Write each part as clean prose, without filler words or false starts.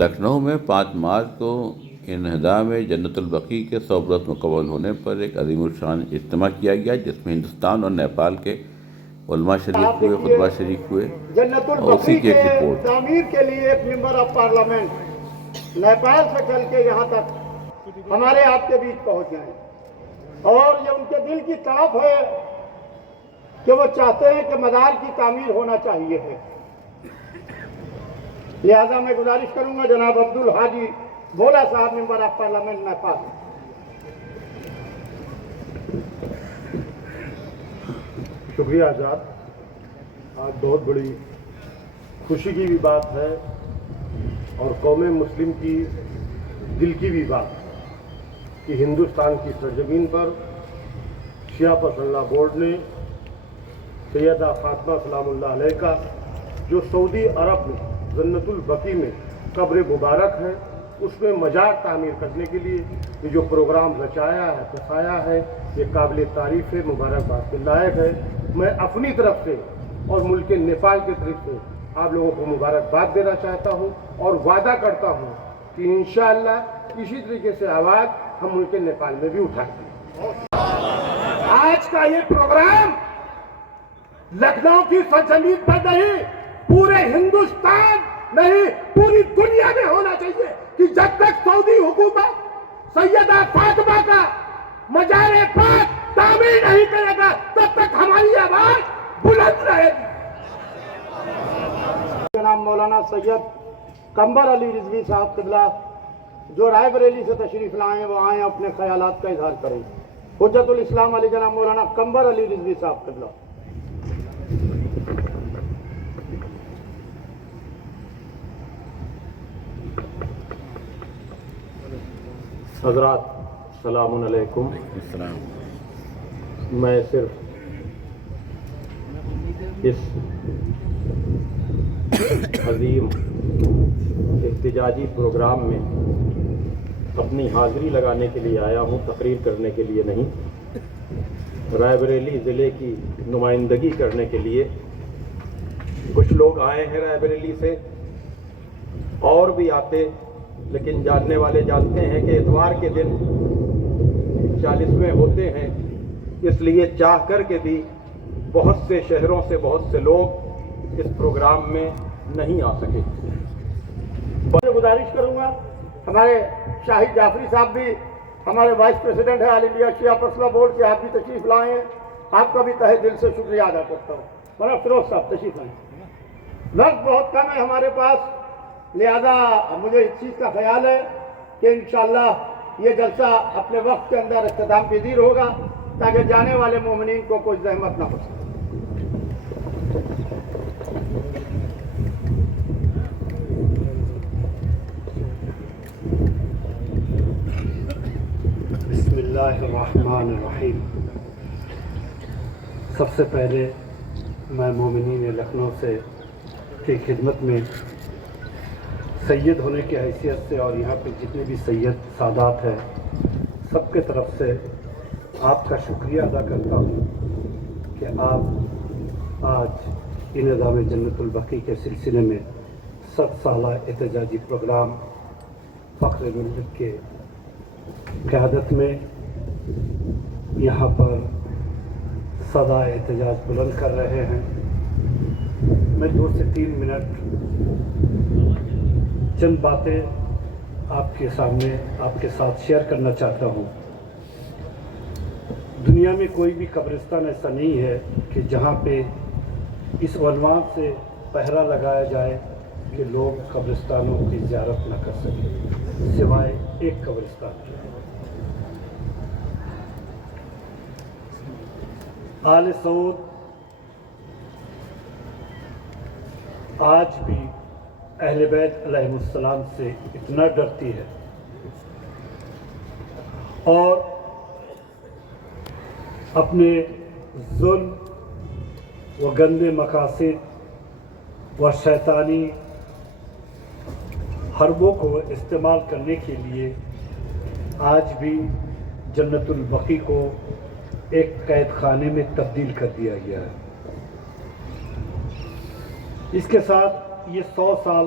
لکھنؤ میں 5 مارچ کو انہدام جنت البقیع کے 100 برس مکمل ہونے پر ایک عظیم الشان اجتماع کیا گیا، جس میں ہندوستان اور نیپال کے علماء شریک ہوئے، خطبہ شریک ہوئے جنت اور اسی البقیع کی ایک کے رپورٹ۔ تعمیر کے لیے ایک ممبر آف پارلیمنٹ نیپال سے چل کے یہاں تک ہمارے آپ کے بیچ پہنچ گئے، اور یہ ان کے دل کی تڑپ ہے کہ وہ چاہتے ہیں کہ مزار کی تعمیر ہونا چاہیے ہے۔ لہذا میں گزارش کروں گا جناب عبدالحاجی بھولا صاحب، ممبر آف پارلیمنٹ نیپال۔ شکریہ آزاد۔ آج بہت بڑی خوشی کی بھی بات ہے اور قوم مسلم کی دل کی بھی بات کہ ہندوستان کی سرزمین پر شیعہ پسندہ بورڈ نے سیدہ فاطمہ سلام اللہ علیہ کا جو سعودی عرب میں جنت البقیع میں قبر مبارک ہے، اس میں مزار تعمیر کرنے کے لیے یہ جو پروگرام رچایا ہے، پسایا ہے، یہ قابل تعریف ہے، مبارکباد کے لائق ہے۔ میں اپنی طرف سے اور ملک نیپال کی طرف سے آپ لوگوں کو مبارکباد دینا چاہتا ہوں اور وعدہ کرتا ہوں کہ انشاءاللہ اسی طریقے سے آواز ہم ملک نیپال میں بھی اٹھائیں گے۔ آج کا یہ پروگرام لکھنؤ کی سرزمین پر نہیں، پورے ہندوستان نہیں، پوری دنیا میں ہونا چاہیے کہ جب تک سعودی حکومت سیدہ فاطمہ کا مزار پاک تعمیر نہیں کرے گا تب تک ہماری آواز بلند رہے گی۔ جناب مولانا سید قمبر علی رضوی صاحب قبلہ جو رائے بریلی سے تشریف لائیں، وہ آئیں اپنے خیالات کا اظہار کریں۔ حجت الاسلام علی جناب مولانا قمبر علی رضوی صاحب قبلہ۔ حضرات السلام علیکم۔ السلام۔ میں صرف اس عظیم احتجاجی پروگرام میں اپنی حاضری لگانے کے لیے آیا ہوں، تقریر کرنے کے لیے نہیں۔ رائے بریلی ضلع کی نمائندگی کرنے کے لیے کچھ لوگ آئے ہیں رائے بریلی سے، اور بھی آتے، لیکن جاننے والے جانتے ہیں کہ اتوار کے دن 40ویں ہوتے ہیں، اس لیے چاہ کر کے بھی بہت سے شہروں سے بہت سے لوگ اس پروگرام میں نہیں آ سکے۔ میں گزارش کروں گا ہمارے شاہد جعفری صاحب بھی ہمارے وائس پریزیڈنٹ ہیں آل انڈیا شیعہ پسندہ بورڈ کے، آپ بھی تشریف لائے ہیں، آپ کا بھی تہہ دل سے شکریہ ادا کرتا ہوں۔ مولانا فیروز صاحب تشریف لائیں۔ وقت بہت کم ہے ہمارے پاس، لہذا مجھے اس چیز کا خیال ہے کہ انشاءاللہ یہ جلسہ اپنے وقت کے اندر اختتام پذیر ہوگا تاکہ جانے والے مومنین کو کوئی زحمت نہ ہو سکے۔ بسم اللہ الرحمن الرحیم۔ سب سے پہلے میں مومنین لکھنؤ سے کی خدمت میں سید ہونے کی حیثیت سے اور یہاں پہ جتنے بھی سید سادات ہیں سب کے طرف سے آپ کا شکریہ ادا کرتا ہوں کہ آپ آج انہدام جنت البقیع کے سلسلے میں 7 سالہ احتجاجی پروگرام فخر ملت کے قیادت میں یہاں پر صدا احتجاج بلند کر رہے ہیں۔ میں 2 سے 3 منٹ چند باتیں آپ کے سامنے آپ کے ساتھ شیئر کرنا چاہتا ہوں۔ دنیا میں کوئی بھی قبرستان ایسا نہیں ہے کہ جہاں پہ اس عنوان سے پہرا لگایا جائے کہ لوگ قبرستانوں کی زیارت نہ کر سکیں، سوائے ایک قبرستان کے۔ آل سعود آج بھی اہل بیت علیہ السلام سے اتنا ڈرتی ہے اور اپنے ظلم و گندے مقاصد و شیطانی حربوں کو استعمال کرنے کے لیے آج بھی جنت البقیع کو ایک قید خانے میں تبدیل کر دیا گیا ہے۔ اس کے ساتھ یہ 100 سال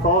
100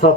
7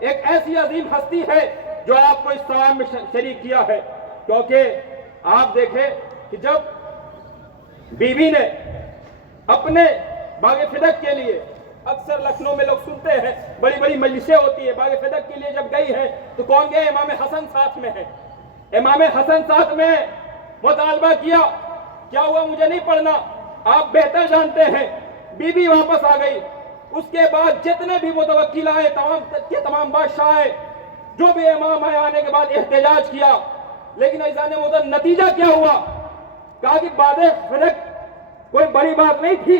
ایک ایسی عظیم ہستی ہے جو آپ کو اس ثواب میں شریک کیا ہے. کیونکہ آپ دیکھیں کہ جب بیوی نے اپنے باغ فدق کے لیے، اکثر لکھنؤ میں لوگ سنتے ہیں بڑی بڑی مجلسیں ہوتی ہیں، باغ فدق کے لیے جب گئی ہے تو کون گئے؟ امام حسن ساتھ میں ہے. امام حسن ساتھ میں مطالبہ کیا، کیا ہوا مجھے نہیں پڑھنا، آپ بہتر جانتے ہیں. بی بی واپس آ گئی. اس کے بعد جتنے بھی متوکل آئے، تمام بادشاہ آئے، جو بھی امام آئے، آنے کے بعد احتجاج کیا. لیکن ایسا نے ادھر نتیجہ کیا ہوا؟ کہا کہ باغ فدق کوئی بڑی بات نہیں تھی،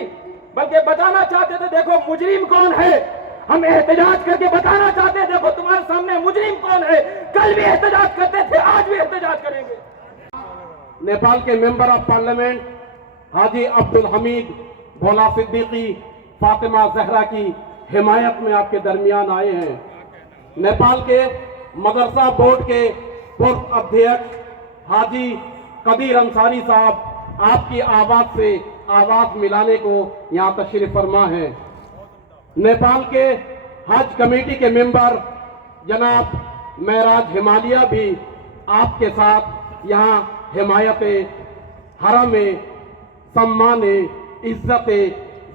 بلکہ بتانا چاہتے تھے دیکھو مجرم کون ہے. ہم احتجاج کر کے بتانا چاہتے ہیں دیکھو تمہارے سامنے مجرم کون ہے. کل بھی احتجاج کرتے تھے، آج بھی احتجاج کریں گے. نیپال کے ممبر آف پارلیمنٹ حاجی عبدالحمید بھولا صدیقی فاطمہ زہرا کی حمایت میں آپ کے درمیان آئے ہیں. نیپال کے مدرسہ بورڈ کے پورٹ ادھیکش حاجی قدیر انصاری صاحب آپ کی آواز سے آواز ملانے کو یہاں تشریف فرما ہے. نیپال کے حج کمیٹی کے ممبر جناب معراج ہمالیہ بھی آپ کے ساتھ یہاں حمایت حرم سمان عزت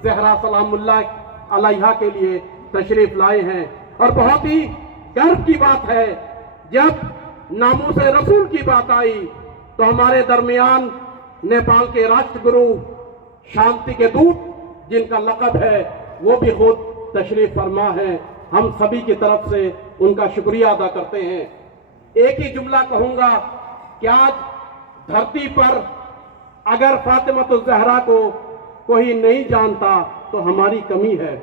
زہرا سلام اللہ علیہا کے لیے تشریف لائے ہیں. اور بہت ہی گرو کی بات ہے، جب ناموس رسول کی بات آئی تو ہمارے درمیان نیپال کے راشٹر گرو شانتی کے دودت جن کا لقب ہے وہ بھی خود تشریف فرما ہے. ہم سبھی کی طرف سے ان کا شکریہ ادا کرتے ہیں. ایک ہی جملہ کہوں گا کہ آج دھرتی پر اگر فاطمہ الزہرا کو کوئی نہیں جانتا تو ہماری کمی ہے،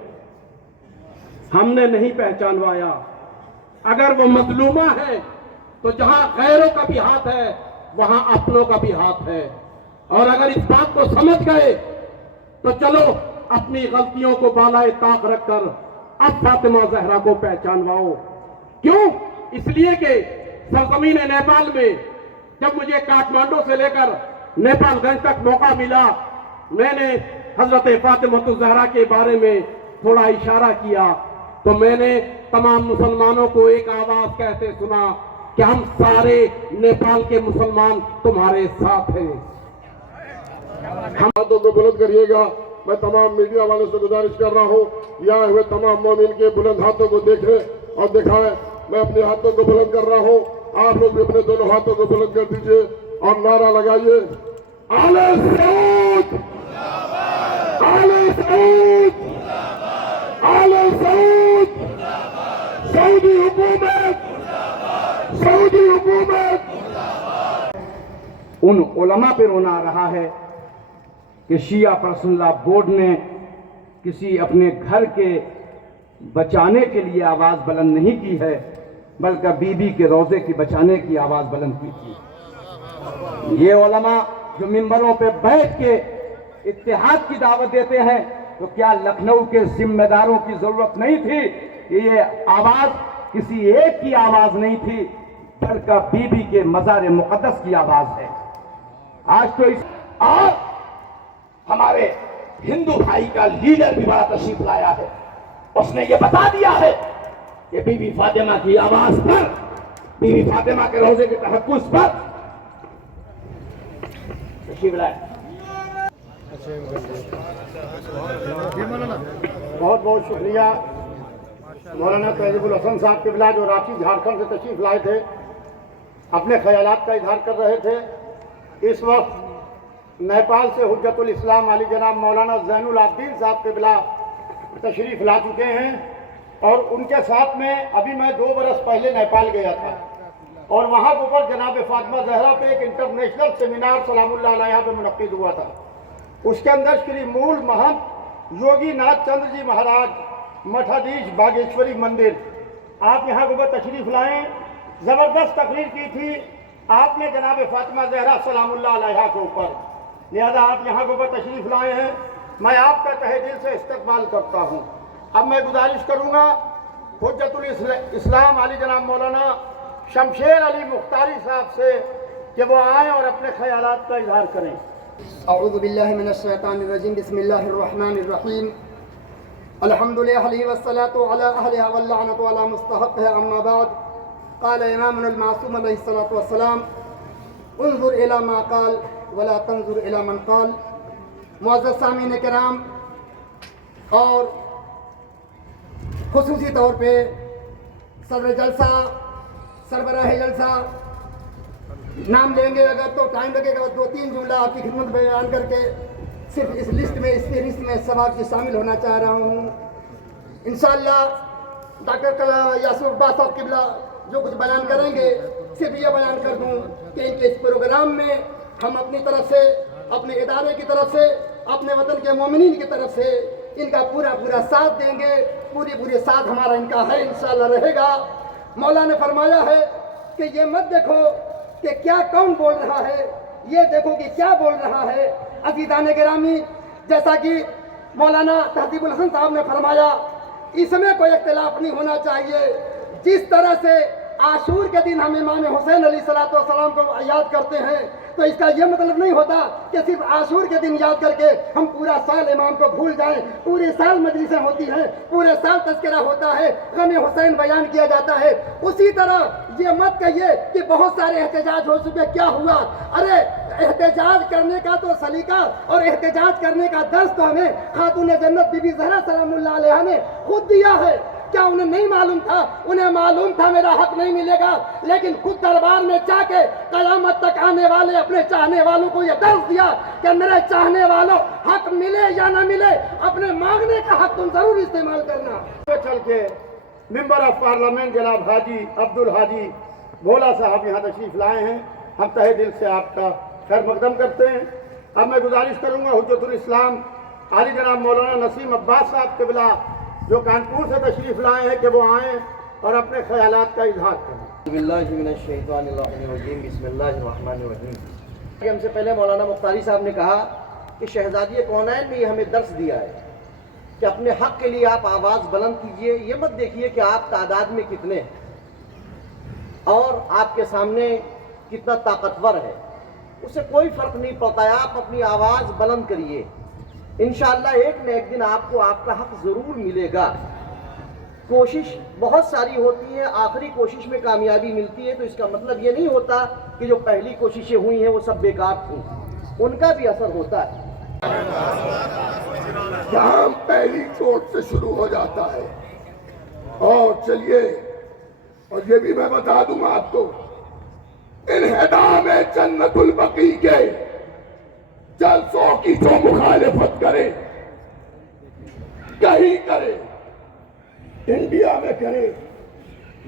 ہم نے نہیں پہچانوایا. اگر وہ مظلومہ ہے تو جہاں غیروں کا بھی ہاتھ ہے وہاں اپنوں کا بھی ہاتھ ہے. اور اگر اس بات کو سمجھ گئے تو چلو اپنی غلطیوں کو بالائے طاق رکھ کر اب فاطمہ زہرا کو پہچانواؤ. کیوں؟ اس لیے کہ سرزمین نیپال میں جب مجھے کاٹمانڈو سے لے کر نیپال گنج تک موقع ملا، میں نے حضرت فاطمہ الزہرا کے بارے میں تھوڑا اشارہ کیا تو میں نے تمام مسلمانوں کو ایک آواز کہتے سنا کہ ہم سارے نیپال کے مسلمان تمہارے ساتھ ہیں. ہاتھوں کو بلند کریے گا. میں تمام میڈیا والوں سے گزارش کر رہا ہوں یہ آئے ہوئے تمام مومن کے بلند ہاتھوں کو دیکھیں اور دکھائیں. میں اپنے ہاتھوں کو بلند کر رہا ہوں، آپ لوگ بھی اپنے دونوں ہاتھوں کو بلند کر دیجئے اور نعرہ لگائیے، آل سعود، آل سعود، آل سعود، سعودی حکومت، سعودی حکومت. ان علماء پہ رونا آ رہا ہے کہ شیعہ پرسنل لا بورڈ نے کسی اپنے گھر کے بچانے کے لیے آواز بلند نہیں کی ہے، بلکہ بی بی کے روزے کی بچانے کی آواز بلند کی تھی. یہ علماء جو ممبروں پہ بیٹھ کے اتحاد کی دعوت دیتے ہیں تو کیا لکھنؤ کے ذمہ داروں کی ضرورت نہیں تھی کہ یہ آواز کسی ایک کی آواز نہیں تھی بلکہ بی بی کے مزار مقدس کی آواز ہے. آج تو اور ہمارے ہندو بھائی کا لیڈر بھی بڑا تشریف لایا ہے، اس نے یہ بتا دیا ہے کہ بی بی فاطمہ کی آواز پر، بی بی فاطمہ کے روزے کے تحفظ پر تشریف لائے. بہت بہت شکریہ مولانا طیب الحسن صاحب قبلہ جو رانچی جھارکھنڈ سے تشریف لائے تھے، اپنے خیالات کا اظہار کر رہے تھے. اس وقت نیپال سے حجت الاسلام علی جناب مولانا زین العابدین صاحب قبلہ تشریف لا چکے ہیں، اور ان کے ساتھ میں ابھی میں 2 برس پہلے نیپال گیا تھا اور وہاں کے اوپر جناب فاطمہ زہرا پہ ایک انٹرنیشنل سیمینار سلام اللہ علیہ پہ منعقد ہوا تھا. اس کے اندر شری مول مہنت یوگی ناتھ چندر جی مہاراج مٹھادیش باگیشوری مندر آپ یہاں کے اوپر تشریف لائیں. زبردست تقریر کی تھی آپ نے جناب فاطمہ زہرا سلام اللہ علیہ کے اوپر، لہذا آپ یہاں کے اوپر تشریف لائے ہیں. میں آپ کا تہہ دل سے استقبال کرتا ہوں. اب میں گزارش کروں گا حجت الاسلام علی جناب مولانا شمشیر علی مختاری صاحب سے کہ وہ آئیں اور اپنے خیالات کا اظہار کریں. اعوذ باللہ من الشیطان الرجیم، بسم اللہ الرحمن الرحیم. الحمد لله والصلاة على أهلها واللعنة على مستحقها. أما بعد، قال إمامنا المعصوم عليه الصلاة والسلام: انظر إلى ما قال ولا تنظر إلى من قال. معزز سامعین کرام، اور خصوصی طور پہ صدر جلسہ، سربراہ جلسہ، نام لیں گے اگر تو ٹائم لگے گا. 2-3 جملہ آپ کی خدمت میں بیان کر کے صرف اس لسٹ میں، اس فہرست میں سبق کی شامل ہونا چاہ رہا ہوں. انشاءاللہ ڈاکٹر یاسر عباس صاحب قبلہ جو کچھ بیان کریں گے، صرف یہ بیان کر دوں کہ ان کے اس پروگرام میں ہم اپنی طرف سے، اپنے ادارے کی طرف سے، اپنے وطن کے مومنین کی طرف سے ان کا پورا ساتھ دیں گے. پوری ساتھ ہمارا ان کا ہے، انشاءاللہ رہے گا. مولا نے فرمایا ہے کہ یہ مت دیکھو کہ کیا کون بول رہا ہے، یہ دیکھو کہ کیا بول رہا ہے. عزیزان گرامی، جیسا کہ مولانا تہذیب الحسن صاحب نے فرمایا، اس میں کوئی اختلاف نہیں ہونا چاہیے. جس طرح سے عاشور کے دن ہم امام حسین علیہ السلام کو یاد کرتے ہیں، تو اس کا یہ مطلب نہیں ہوتا کہ صرف عاشور کے دن یاد کر کے ہم پورا سال امام کو بھول جائیں. پورے سال مجلسیں ہوتی ہیں، پورے سال تذکرہ ہوتا ہے، غم حسین بیان کیا جاتا ہے. اسی طرح یہ مت کہیے کہ بہت سارے احتجاج ہو چکے، کیا ہوا؟ ارے احتجاج کرنے کا تو سلیقہ اور احتجاج کرنے کا درس تو ہمیں خاتون جنت بی بی زہرا سلام اللہ علیہا نے خود دیا ہے. کیا انہیں نہیں معلوم تھا؟ انہیں معلوم تھا میرا حق نہیں ملے گا، لیکن خود دربار میں جا کے قیامت تک آنے والے اپنے چاہنے والوں کو یہ درس دیا کہ میرے چاہنے والوں، حق ملے یا نہ ملے، اپنے مانگنے کا حق تم ضرور استعمال کرنا. چل کے ممبر آف پارلیمنٹ جناب حاجی عبدالحاجی بھولا صاحب یہاں تشریف لائے ہیں. ہم تہہ دل سے آپ کا خیر مقدم کرتے ہیں. اب میں گزارش کروں گا حجت الاسلام عالی جناب مولانا نسیم عباس صاحب قبلہ جو کانپور سے تشریف لائے ہیں کہ وہ آئیں اور اپنے خیالات کا اظہار کریں. بسم اللہ من الشیطان الرجیم، بسم اللہ الرحمن الرحیم. ہم سے پہلے مولانا مختاری صاحب نے کہا کہ شہزادی کونین نے یہ ہمیں درس دیا ہے کہ اپنے حق کے لیے آپ آواز بلند کیجئے. یہ مت دیکھیے کہ آپ تعداد میں کتنے ہیں اور آپ کے سامنے کتنا طاقتور ہے، اس سے کوئی فرق نہیں پڑتا ہے. آپ اپنی آواز بلند کریے، انشاءاللہ ایک نہ ایک دن آپ کو آپ کا حق ضرور ملے گا. کوشش بہت ساری ہوتی ہے، آخری کوشش میں کامیابی ملتی ہے، تو اس کا مطلب یہ نہیں ہوتا کہ جو پہلی کوششیں ہوئی ہیں وہ سب بیکار تھیں، ان کا بھی اثر ہوتا ہے. کام پہلی چوٹ سے شروع ہو جاتا ہے. اور چلیے، اور یہ بھی میں بتا دوں آپ کو، انہدام جنت البقیع کے جلسوں کی جو مخالفت کرے، کہیں کرے، انڈیا میں کرے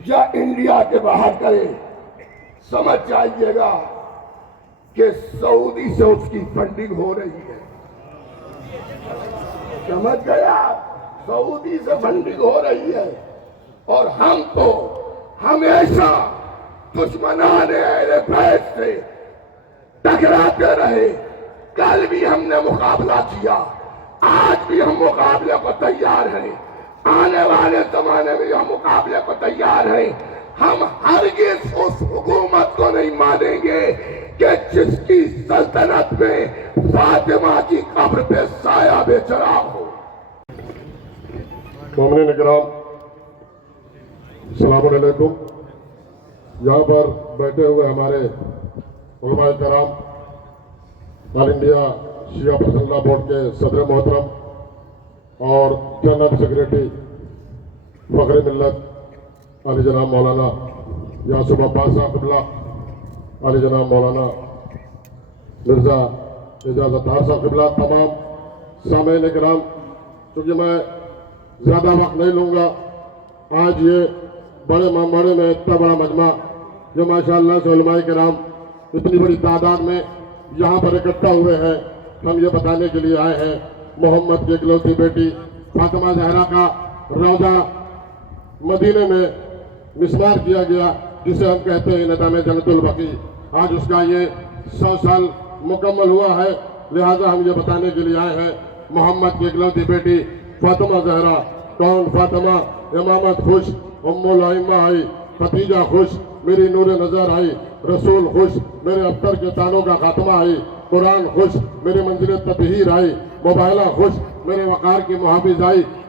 یا انڈیا کے باہر کرے، سمجھ جائیے گا کہ سعودی سے اس کی فنڈنگ ہو رہی ہے. سمجھ گیا؟ سعودی سے فنڈنگ ہو رہی ہے. اور ہم تو ہمیشہ دشمنان اہل بیت سے ٹکراتے رہے. کل بھی ہم نے مقابلہ کیا، آج بھی ہم مقابلے کو تیار ہیں، آنے والے زمانے میں ہم مقابلے کو تیار ہیں. ہم ہرگز اس حکومت کو نہیں مانیں گے کہ جس کی سلطنت میں فاطمہ کی قبر پہ سایہ بے چراغ ہو. مومنین کرام، السلام علیکم. یہاں پر بیٹھے ہوئے ہمارے علماء کرام، آل انڈیا شیعہ پسندہ بورڈ کے صدر محترم اور جنرل سیکریٹری فخر ملت علی جناب مولانا یاسر عباس صاحب قبلہ، علی جناب مولانا مرزا اعجاز اطہر صاحب قبلہ، تمام سامعین کرام، چونکہ میں زیادہ وقت نہیں لوں گا. آج یہ بڑے مامبڑے میں اتنا بڑا مجمع جو ماشاءاللہ سے علماء کرام اتنی بڑی تعداد میں یہاں پر اکٹھا ہوئے ہیں، ہم یہ بتانے کے لیے آئے ہیں محمد کی اکلوتی بیٹی فاطمہ زہرا کا روضہ مدینے میں مسمار کیا گیا، جسے ہم کہتے ہیں انہدام جنت البقیع. آج اس کا یہ 100 سال مکمل ہوا ہے. لہذا ہم یہ بتانے کے لیے آئے ہیں محمد کی اکلوتی بیٹی فاطمہ زہرا. کون فاطمہ؟ امامت خوش، ام الائمہ آئی، ختیجہ خوش، میری نور نظر آئی، رسول خوش، میرے ابتر کے تانوں کا خاتمہ آئی، قرآن خوش، میرے منزل تطہیر آئی، مباہلہ خوش، میرے وقار کی محافظ آئی.